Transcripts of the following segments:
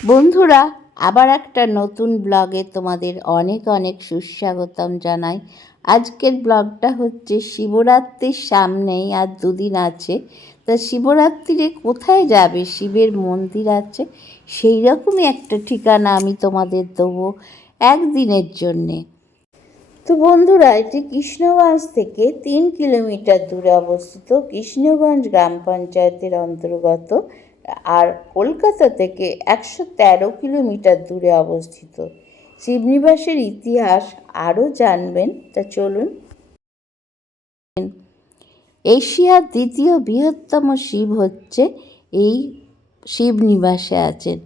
বন্ধুরা, আবার একটা নতুন ব্লগে তোমাদের অনেক অনেক সুস্বাগতম জানাই। আজকের ব্লগটা হচ্ছে শিবরাত্রির সামনেই আর দুদিন আছে। তা শিবরাত্রিরে কোথায় যাবে? শিবের মন্দির আছে। সেই রকমই একটা ঠিকানা আমি তোমাদের দেবো একদিনের জন্যে। তো বন্ধুরা এটি কৃষ্ণগঞ্জ থেকে তিন কিলোমিটার দূরে অবস্থিত কৃষ্ণগঞ্জ গ্রাম পঞ্চায়েতের অন্তর্গত আর কলকাতা থেকে একশো তেরো কিলোমিটার দূরে অবস্থিত। শিবনিবাসের ইতিহাস আরও জানবেন, তা চলুন। এশিয়ার দ্বিতীয় বৃহত্তম শিব হচ্ছে এই শিবনিবাসে আছেন।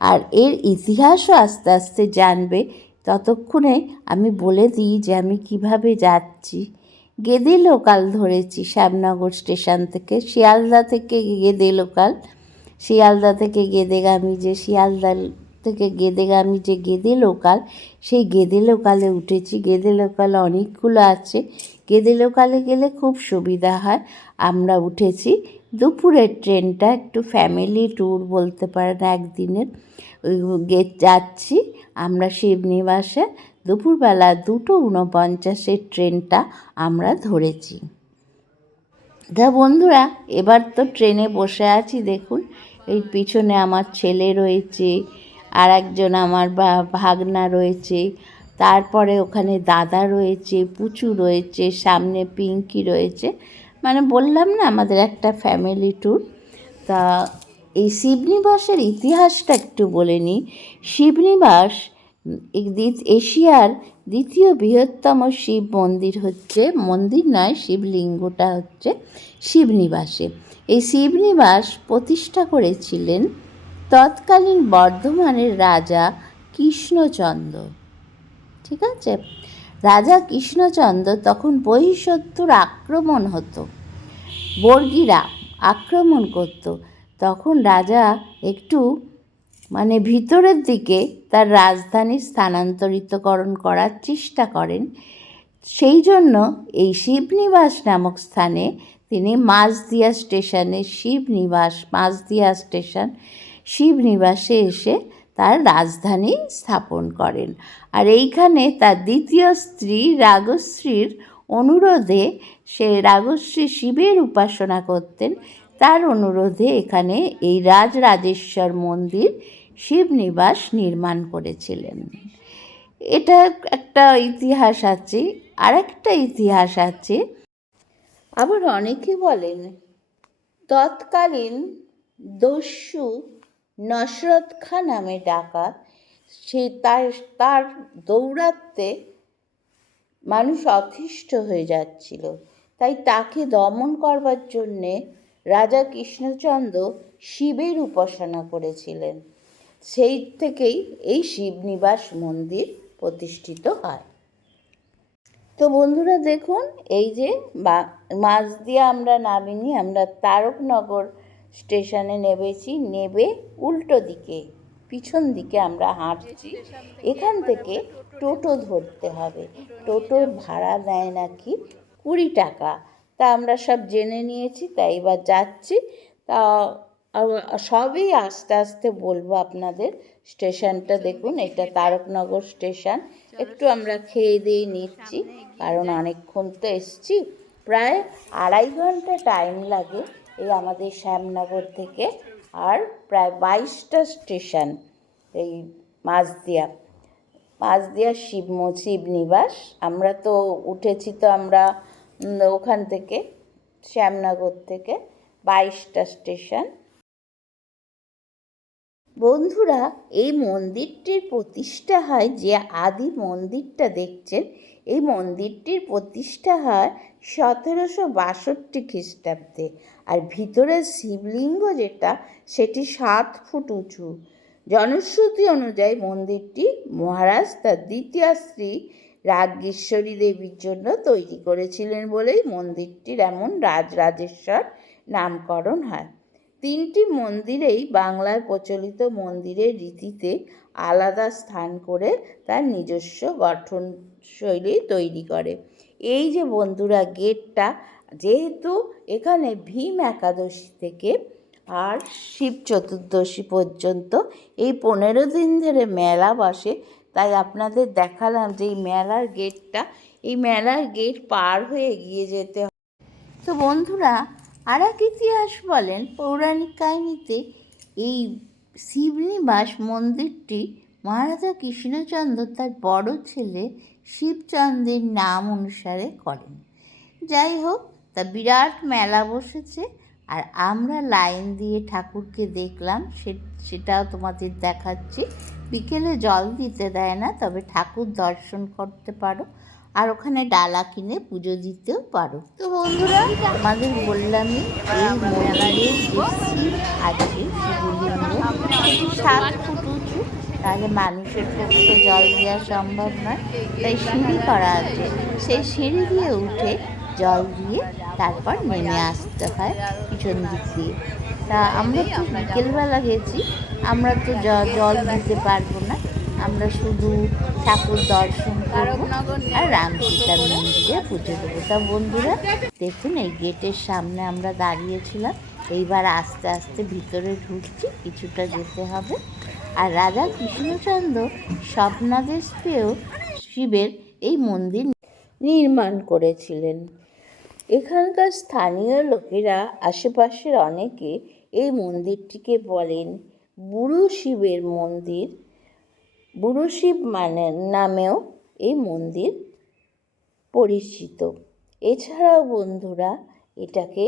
আর এর ইতিহাসও আস্তে আস্তে জানবে। ততক্ষণে আমি বলে দিই যে আমি কীভাবে যাচ্ছি। গেদে লোকাল ধরেছি শ্যামনগর স্টেশন থেকে, শিয়ালদা থেকে গেদে লোকাল শিয়ালদা থেকে গেদেগামী যে শিয়ালদা থেকে গেদেগামী যে গেদে লোকাল, সেই গেদে লোকালে উঠেছি। গেদে লোকাল অনেকগুলো আছে। গেদে লোকালে গেলে খুব সুবিধা হয়। আমরা উঠেছি। দুপুরের ট্রেনটা একটু ফ্যামিলি ট্যুর বলতে পারেন একদিনের। ওই গে যাচ্ছি আমরা শিবনিবাসে। দুপুরবেলা দুটো উনপঞ্চাশের ট্রেনটা আমরা ধরেছি। তা বন্ধুরা, এবার তো ট্রেনে বসে আছি, দেখুন। এই পিছনে আমার ছেলে রয়েছে আর একজন আমার ভাগনা রয়েছে, তারপরে ওখানে দাদা রয়েছে, পুচু রয়েছে, সামনে পিঙ্কি রয়েছে। মানে বললাম না, আমাদের একটা ফ্যামিলি ট্যুর তা এই শিবনিবাসের ইতিহাসটা একটু বলে নিই। শিবনিবাস এশিয়ার দ্বিতীয় বৃহত্তম শিব মন্দির হচ্ছে, মন্দির নয়, শিবলিঙ্গটা হচ্ছে শিবনিবাসে। এই শিবনিবাস প্রতিষ্ঠা করেছিলেন তৎকালীন বর্ধমানের রাজা কৃষ্ণচন্দ্র। ঠিক আছে? রাজা কৃষ্ণচন্দ্র তখন বহিঃশত্রুর আক্রমণ হতো। বর্গীরা আক্রমণ করত। তখন রাজা একটু মানে ভিতরের দিকে তার রাজধানী স্থানান্তরিতকরণ করার চেষ্টা করেন। সেই জন্য এই শিবনিবাস নামক স্থানে তিনি মাঝদিয়া স্টেশনে শিবনিবাস মাঝদিয়া স্টেশন, শিবনিবাসে এসে তার রাজধানী স্থাপন করেন। আর এইখানে তার দ্বিতীয় স্ত্রী রাগশ্রীর অনুরোধে সে রাগশ্রী শিবের উপাসনা করতেন। তার অনুরোধে এখানে এই রাজরাজেশ্বর মন্দির শিবনিবাস নির্মাণ করেছিলেন। এটা একটা ইতিহাস আছে। আরেকটা ইতিহাস আছে। আবার অনেকে বলেন, তৎকালীন দস্যু নসরত খাঁ নামে ডাকা, সে তার তার দৌরাত্মে মানুষ অতিষ্ঠ হয়ে যাচ্ছিল। তাই তাকে দমন করবার জন্যে রাজা কৃষ্ণচন্দ্র শিবের উপাসনা করেছিলেন। সেই থেকেই এই শিবনিবাস মন্দির প্রতিষ্ঠিত হয়। তো বন্ধুরা দেখুন, এই যে মাছ দিয়ে আমরা নামিনি, আমরা তারকনগর স্টেশনে নেবেছি নেবে উল্টো দিকে, পিছন দিকে আমরা হাঁটছি। এখান থেকে টোটো ধরতে হবে। টোটোর ভাড়া দেয় নাকি কুড়ি টাকা। তা আমরা সব জেনে নিয়েছি, তাই এবার যাচ্ছি। তা সবই আস্তে আস্তে বলব আপনাদের। স্টেশনটা দেখুন এটা তারকনগর স্টেশন। একটু আমরা খেয়ে দিয়ে নিচ্ছি কারণ অনেকক্ষণ তো এসছি। প্রায় আড়াই ঘণ্টা টাইম লাগে এই আমাদের শ্যামনগর থেকে আর প্রায় বাইশটা স্টেশন এই মাঝদিয়া মাঝদিয়া শিব শিব নিবাস। আমরা তো উঠেছি তো আমরা ওখান থেকে শ্যামনগর থেকে বাইশটা স্টেশন। বন্ধুরা, এই মন্দিরটির প্রতিষ্ঠা হয় যে আদি মন্দিরটা দেখছেন, এই মন্দিরটির প্রতিষ্ঠা হয় সতেরোশো বাষট্টি খ্রিস্টাব্দে। আর ভিতরের শিবলিঙ্গ যেটা, সেটি সাত ফুট উঁচু। জনশ্রুতি অনুযায়ী মন্দিরটি মহারাজ তার দ্বিতীয় স্ত্রী রাজ্ঞেশ্বরী দেবীর জন্য তৈরি করেছিলেন বলেই মন্দিরটির এমন রাজরাজেশ্বর নামকরণ হয়। তিনটি মন্দিরেই বাংলার প্রচলিত মন্দিরের রীতিতে আলাদা স্থান করে তার নিজস্ব গঠন শৈলী তৈরি করে। এই যে বন্ধুরা গেটটা, যেহেতু এখানে ভীম একাদশী থেকে আর শিব চতুর্দশী পর্যন্ত এই পনেরো দিন ধরে মেলা বসে, তাই আপনাদের দেখালাম যে এই মেলার গেটটা, এই মেলার গেট পার হয়ে গিয়ে যেতে হয়। তো বন্ধুরা আর এক ইতিহাস বলেন, পৌরাণিক কাহিনীতে এই শিবনিবাস মন্দিরটি মহারাজা কৃষ্ণচন্দ্র তার বড় ছেলে শিবচন্দ্রের নাম অনুসারে করেন। যাই হোক, তা বিরাট মেলা বসেছে আর আমরা লাইন দিয়ে ঠাকুরকে দেখলাম সেটাও তোমাদের দেখাচ্ছি। বিকেলে জল দিতে দেয় না, তবে ঠাকুর দর্শন করতে পারো। আর ওখানে ডালা কিনে পুজো দিতেও পারো। তো বন্ধুরা, তোমাদের বললামই, এই মন্দিরের যে আছে শিবলিঙ্গ সাত ফুট উঁচু, তাহলে মানুষের পক্ষে জল দেওয়া সম্ভব নয়। তাই সিঁড়ি করা আছে। সেই সিঁড়ি দিয়ে উঠে জল দিয়ে তারপর নেমে আসতে হয় পিছন দিক দিয়ে। তা আমরা তো বিকেলবেলা গেছি, আমরা তো জল দিতে পারব না। আমরা শুধু ঠাকুর দর্শন করব আর রাম সীতার মন্দিরে পুজো দেবো। তা বন্ধুরা দেখুন এই গেটের সামনে আমরা দাঁড়িয়েছিলাম। এইবার আস্তে আস্তে ভিতরে ঢুকছি কিছুটা যেতে হবে। আর রাজা কৃষ্ণচন্দ্র স্বপ্নাদেশ পেয়েও শিবের এই মন্দির নির্মাণ করেছিলেন। এখানকার স্থানীয় লোকেরা আশেপাশের অনেকে এই মন্দিরটিকে বলেন বুড়ো শিবের মন্দির। বুড়ো শিব মানে নামেও এই মন্দির পরিচিত। এছাড়াও বন্ধুরা, এটাকে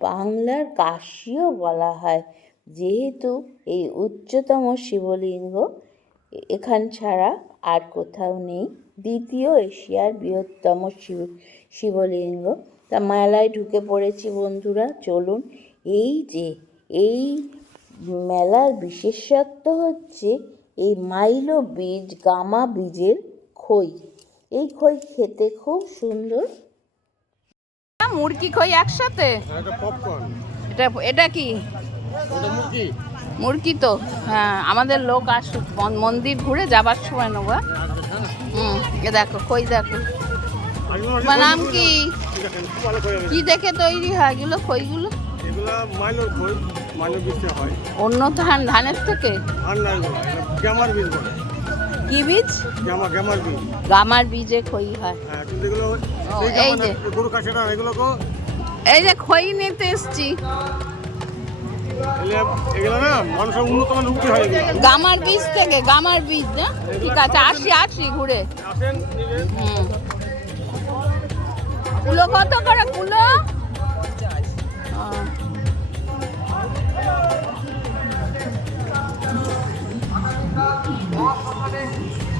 বাংলার কাশিও বলা হয়, যেহেতু এই উচ্চতম শিবলিঙ্গ এখান ছাড়া আর কোথাও নেই। দ্বিতীয় এশিয়ার বৃহত্তম শিব, শিবলিঙ্গ। তা মেলায় ঢুকে পড়েছি বন্ধুরা, চলুন এই যে, এই মেলার বিশেষত্ব হচ্ছে এই মাইলো বীজ গামা বীজের খই। এই খই খেতে খুব সুন্দর। মুরগি খই একসাথে? এটা এটা এটা কি? মুরগি। মুরগি তো হ্যাঁ আমাদের লোক আসুক মন্দির ঘুরে যাবার সময় নেব হ্যাঁ? হুম এ দেখো খই দেখো। তোমার নাম কি? কি দেখে তৈরি হয় এগুলো খইগুলো? হয়। অন্য ধান ধানের থেকে? গ্যামার বীজ বলে। কি বীজ? গ্যামা গ্যামার বীজ গামার বীজে খই হয়। হ্যাঁ কিন্তু এগুলো ও, এই যে। না, গরু কাছেটা এগুলো কো এই যে খই নিতে এসছি। এগুলো- না মানুষের উন্নত মানের রুটি হয় এগুলো। গামার বীজ থেকে গামার বীজ না? ঠিক আছে আসি আসি ঘুরে। আসেন নিবেন। হুম। কুলো কত করে কুলো?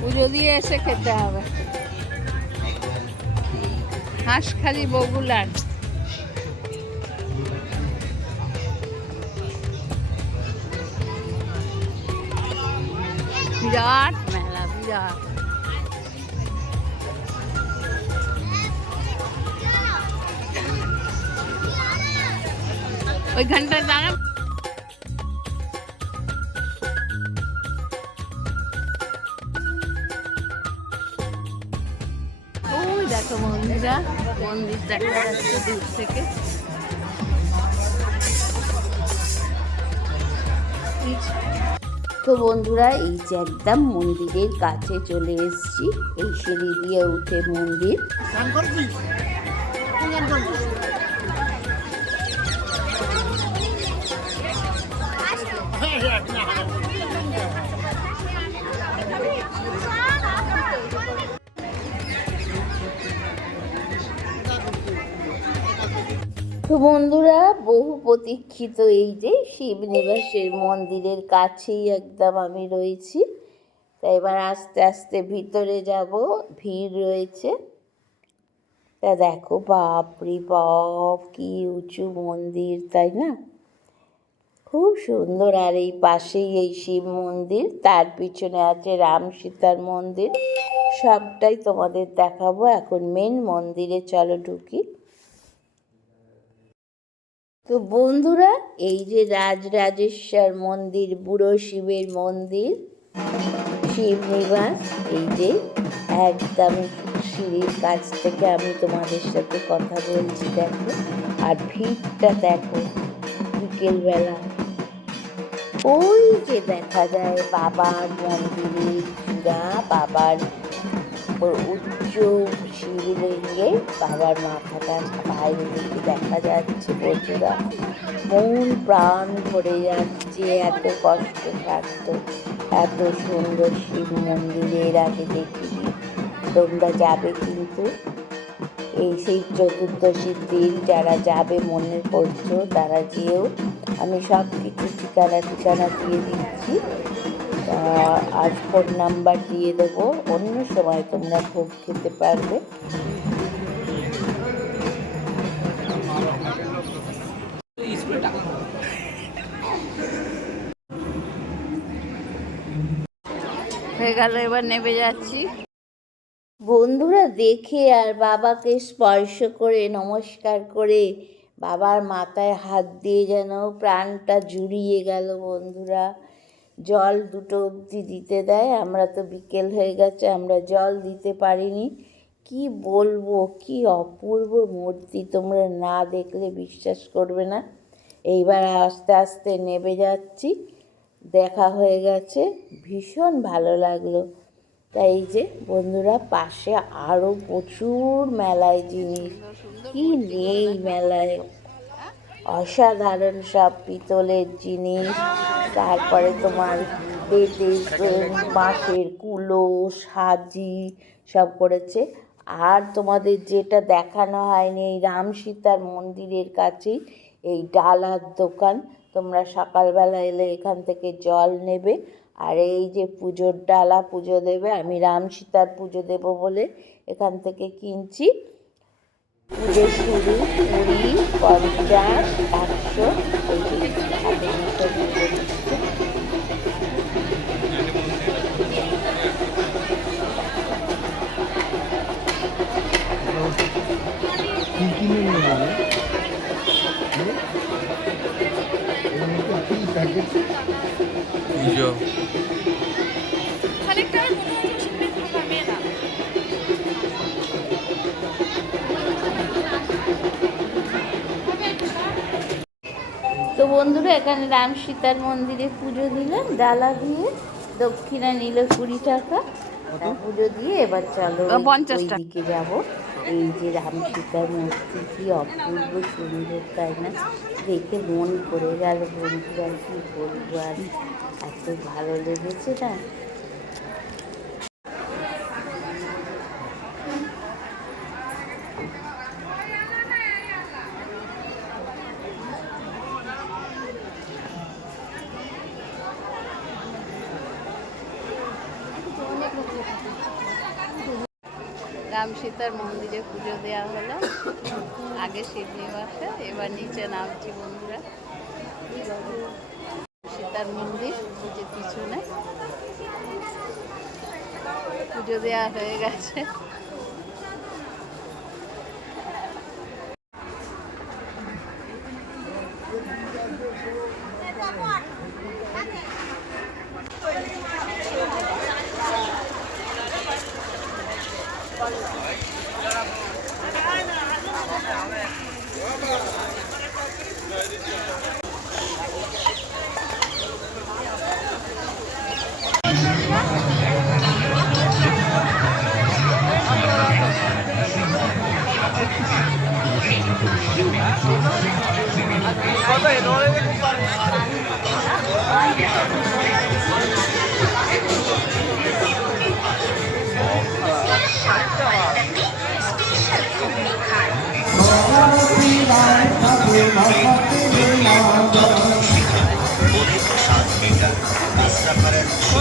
পুজো দিয়ে এসে খেতে হবে। হাঁসখালি বগুলার। বিরাট মেলা বিরাট। ওইখানটায় দাঁড়া। মন্দিরা দেখা যাচ্ছে দূর থেকে। তো বন্ধুরা, এই যে একদম মন্দিরের কাছে চলে এসছি। এই সিঁড়ি দিয়ে উঠে মন্দির। বন্ধুরা, বহু প্রতীক্ষিত এই যে শিবনিবাসের মন্দিরের কাছেই একদম আমি রয়েছি। তা এবার আস্তে আস্তে ভিতরে যাব, ভিড় রয়েছে। তা দেখো, বাপরে বাপ, কি উঁচু মন্দির, তাই না? খুব সুন্দর। আর এই পাশেই এই শিব মন্দির, তার পিছনে আছে রাম সীতার মন্দির। সবটাই তোমাদের দেখাবো। এখন মেন মন্দিরে চলো ঢুকি। তো বন্ধুরা, এই যে রাজরাজেশ্বর মন্দির, বুড়ো শিবের মন্দির, শিব নিবাস, এই যে একদম সিঁড়ির কাছ থেকে আমি তোমাদের সাথে কথা বলছি, দেখো, আর ভিড়টা দেখো বিকেলবেলা। ওই যে দেখা যায় বাবার মন্দিরের চূড়া, বাবার উচ্চ শিবলিঙ্গে বাবার মাথাটা বাইরে থেকে দেখা যাচ্ছে বন্ধুরা। মন প্রাণ ভরে যাচ্ছে, এত কষ্ট থাকতো, এত সুন্দর শিব মন্দিরের আগে দেখিনি। তোমরা যাবে কিন্তু? এই সেই চতুর্দশীর দিন যারা যাবে মনে করছ, তারা যেও। আমি সব কিছু ঠিকানা ঠিকানা দিয়ে দিচ্ছি। আর ফোন নাম্বার দিয়ে দেবো। অন্য সময় তোমরা ভোগ খেতে পারবে। হয়ে গেল এবার নেমে যাচ্ছি। বন্ধুরা দেখে আর বাবাকে স্পর্শ করে নমস্কার করে বাবার মাথায় হাত দিয়ে যেন প্রাণটা জুড়িয়ে গেল বন্ধুরা। জল দুটো অবধি দিতে দেয়। আমরা তো বিকেল হয়ে গেছে আমরা জল দিতে পারিনি। কি বলব কি অপূর্ব মূর্তি তোমরা না দেখলে বিশ্বাস করবে না। এইবার আস্তে আস্তে নেবে যাচ্ছি দেখা হয়ে গেছে ভীষণ ভালো লাগল। তাই এই যে বন্ধুরা পাশে আরও প্রচুর মেলায় জিনিস। কি নেই মেলায়। অসাধারণ সব পিতলের জিনিস। তারপরে তোমার বেতের বাঁশের কুলো, সাজি, সব করেছে। আর তোমাদের যেটা দেখানো হয়নি, এই রাম সীতার মন্দিরের কাছেই এই ডালার দোকান। তোমরা সকালবেলা এলে এখান থেকে জল নেবে। আর এই যে পুজোর ডালা, পুজো দেবে, আমি রাম সীতার পুজো দেবো বলে এখান থেকে কিনছি। কুড়ি পঞ্চাশ একশো এই বন্ধুরা এখানে রাম সীতার মন্দিরে পুজো দিলাম ডালা দিয়ে দক্ষিণা নিল কুড়ি টাকা। পুজো দিয়ে এবার চলো পঞ্চাশ টাকা। দিকে যাব। এই যে রাম সীতার মূর্তি কি অপূর্ব সুন্দর তাই না? দেখে মন পড়ে গেল বন্ধুরা কি বলব আর? এত ভালো লেগেছে না? সীতার মন্দিরে পুজো দেওয়া হলো। আগে শিবনিবাসে, এবার নিচে নামছি বন্ধুরা। সীতার মন্দির পিছনে। পুজো দেওয়া হয়ে গেছে।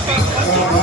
Gracias.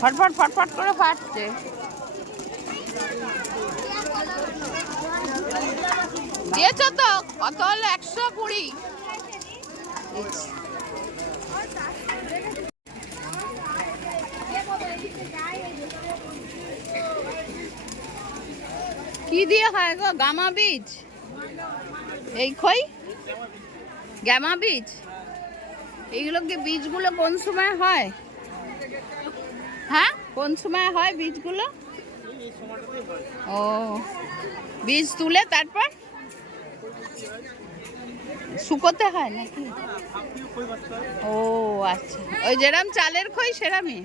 ফটফট ফটফট করে ফাটছে। দিয়েছ তো? কত হলো? একশো কুড়ি। কি দিয়ে হয় গো? গামা বীজ? এই খই? গ্যামা বীজ? এইগুলো কি বীজগুলো কোন সময় হয়? হ্যাঁ? কোন সময় হয় বীজগুলো? ও, বীজ তুলে তারপর শুকোতে হয় নাকি? ও আচ্ছা। ওই যেরাম চালের খই, সেরামই।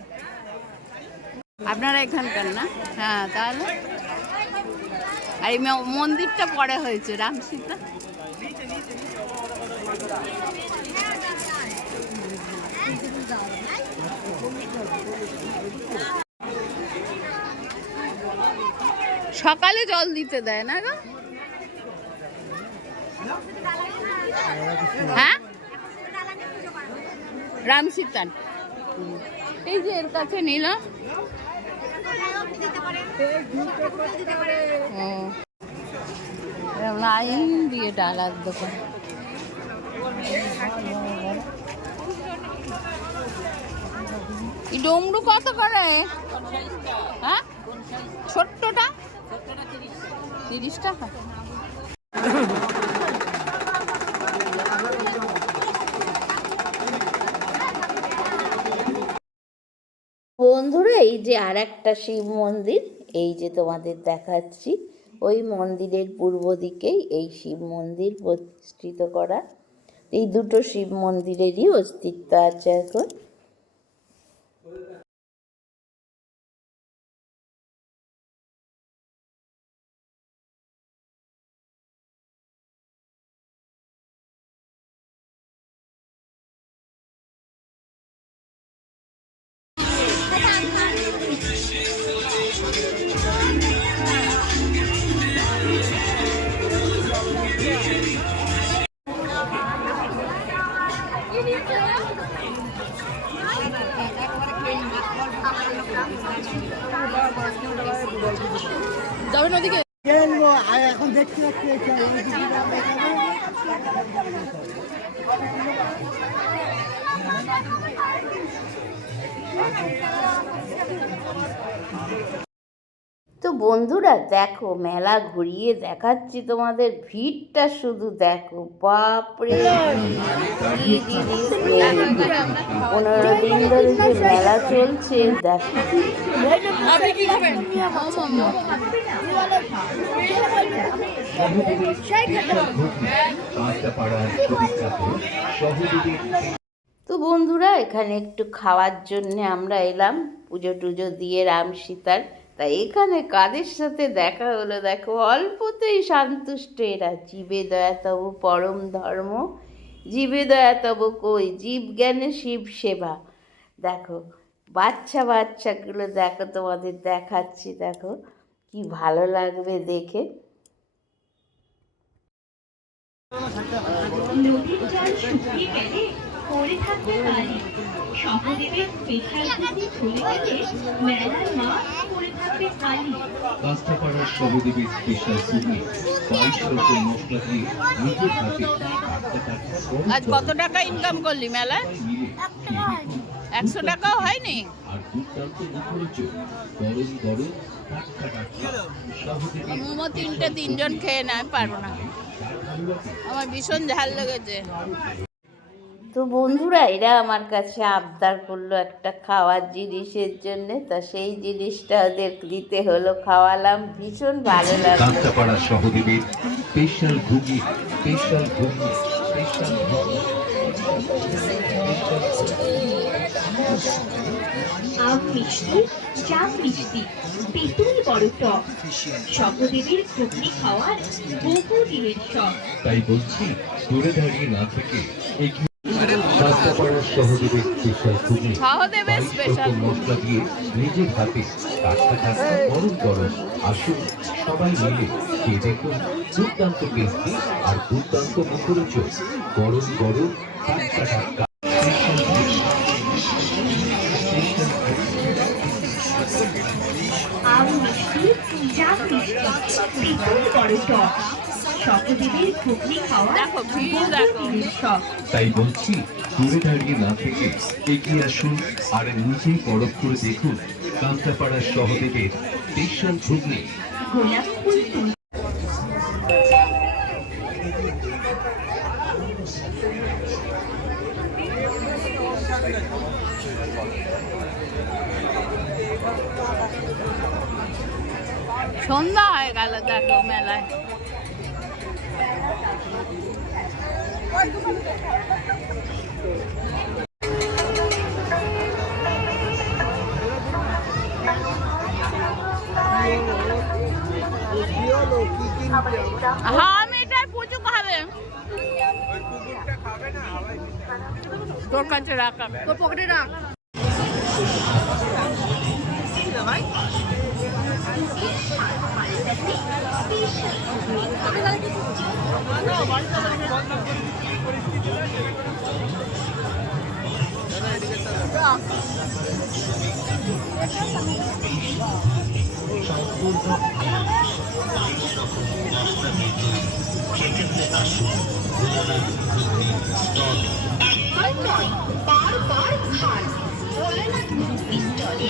আপনারা এখানকার না? হ্যাঁ তাহলে। আর এই মন্দিরটা পরে হয়েছে, রাম সীতা। সকালে জল দিতে দেয় না গো? হ্যাঁ? রাম সীতান এই যে এর কাছে নিলাম লাইন দিয়ে ডালার দোকান। ডমরু কত করে? হ্যাঁ? ছোট্টটা? তিরিশ টাকা বন্ধুরা, এই যে আর একটা শিব মন্দির, এই যে তোমাদের দেখাচ্ছি, ওই মন্দিরের পূর্ব দিকেই এই শিব মন্দির প্রতিষ্ঠিত করা এই দুটো শিব মন্দিরেরই অস্তিত্ব আছে এখন। তো বন্ধুরা দেখো মেলা ঘুরিয়ে দেখাচ্ছি তোমাদের। ভিড়টা শুধু দেখো। বাপরে পনেরো দিন ধরে যে মেলা চলছে দেখো বন্ধুরা, এখানে একটু খাওয়ার জন্যে আমরা এলাম। পুজো টুজো দিয়ে রাম সীতার। তাই এখানে কাদের সাথে দেখা হলো? দেখো, অল্পতেই সন্তুষ্ট এরা। জীবে দয়া তব পরম ধর্ম, জীবে দয়া তব কই? জীব জ্ঞানে শিব সেবা। দেখো, বাচ্চা বাচ্চাগুলো দেখো, তোমাদের দেখাচ্ছি। দেখো, কি ভালো লাগবে দেখে। পড়ে থাকবে বালি সহদেবের পেশার প্রতি চলে গেলে মেলার মাঠ পড়ে থাকবে খালি কাস্টাপাড়ার সহদেবীর স্পেশাল সুগি বাইশ রকম মশলা দিয়ে নিজের হাতে কাটতে কাটতে কম আজ কত টাকা ইনকাম করলি মেলায়? একশো টাকাও হয়নি? আর দুর্দান্ত গরম গরম মোমো তিনটে তিনজন খেয়ে না আমি পারব না। আমার ভীষণ ঝাল লেগেছে। তো বন্ধুরা এরা আমার কাছে আবদার করল একটা খাওয়ার জিনিসের জন্য। তা সেই জিনিসটা ওদের দিতে হলো খাওয়ালাম। ভীষণ ভালো লাগল। সহদেবীর স্পেশাল ঘুগি স্পেশাল ঘুগি স্পেশাল মিষ্টি চাপ মিষ্টি তেঁতুল বড় টক। ঘুগনি খাওয়ার বহু দিনের শখ। তাই বলছি দূরে দাঁড়িয়ে না থেকে এগিয়ে রাস্তাপাড়ার সহদেবের স্পেশাল ঘুগনি সহদেবের স্পেশাল মশলা দিয়ে নিজের হাতে টাটকা টাটকা গরম গরম আসুন সবাই মিলে খেয়ে দেখুন দুর্দান্ত টেস্টি আর দুর্দান্ত মুখরোচক গরম গরম টাটকা টাটকা ঘুগনি খাওয়ার দেখো, ভিড় দেখো। শখ তাই বলছি দূরে দাঁড়িয়ে না থেকে এগিয়ে আসুন আর নিজেই পরখ করে দেখুন কাঁচরাপাড়ার সহদেবের স্পেশাল ঘুগনি গোলাপ ফুল সন্ধ্যা হয়ে গেল দেখো মেলায়। হ্যাঁ আমি এটাই পুজো খাবে। তোর কাছে রাখা তোর পকেটে রাখ। সেক্ষেত্রে আসুন ভ্রমণের বুদ্ধি স্টল নয় বারবার খান ভোলেনাথ মুভি স্টলে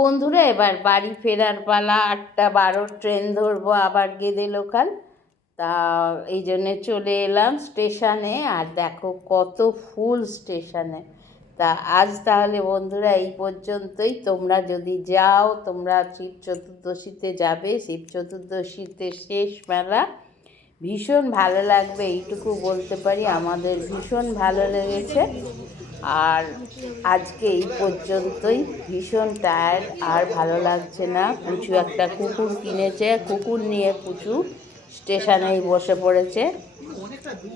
বন্ধুরা, এবার বাড়ি ফেরার পালা, আটটা বারো, ট্রেন ধরবো, আবার গেদে লোকাল। তা এই জন্যে চলে এলাম স্টেশনে, আর দেখো কত ফুল স্টেশনে। তা আজ তাহলে বন্ধুরা এই পর্যন্তই। তোমরা যদি যাও, তোমরা শিব চতুর্দশীতে যাবে। শিব চতুর্দশীতে শেষ মেলা। ভীষণ ভালো লাগবে, এইটুকু বলতে পারি। আমাদের ভীষণ ভালো লেগেছে। আর আজকে এই পর্যন্তই। ভীষণ টায়ার্ড আর ভালো লাগছে না। পুচু একটা কুকুর কিনেছে। কুকুর নিয়ে পুচু স্টেশনেই বসে পড়েছে।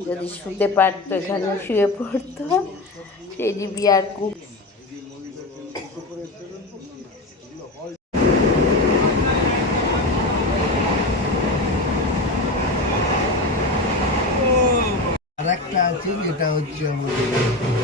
যদি শুতে পারতো, এখানে শুয়ে পড়তো। টেডি বিয়ার কুকুর আর একটা আছে যেটা হচ্ছে আমাদের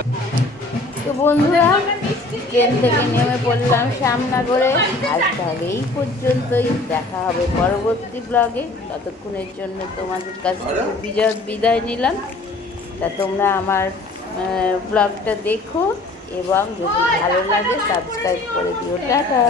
তো বন্ধুরা, ট্রেন থেকে নেমে পড়লাম শ্যামনগরে। আজ তাহলে এই পর্যন্তই। দেখা হবে পরবর্তী ব্লগে। ততক্ষণের জন্য তোমাদের কাছে বিজয় বিদায় নিলাম। তা তোমরা আমার ব্লগটা দেখো এবং যদি ভালো লাগে, সাবস্ক্রাইব করে দিও। টাটা।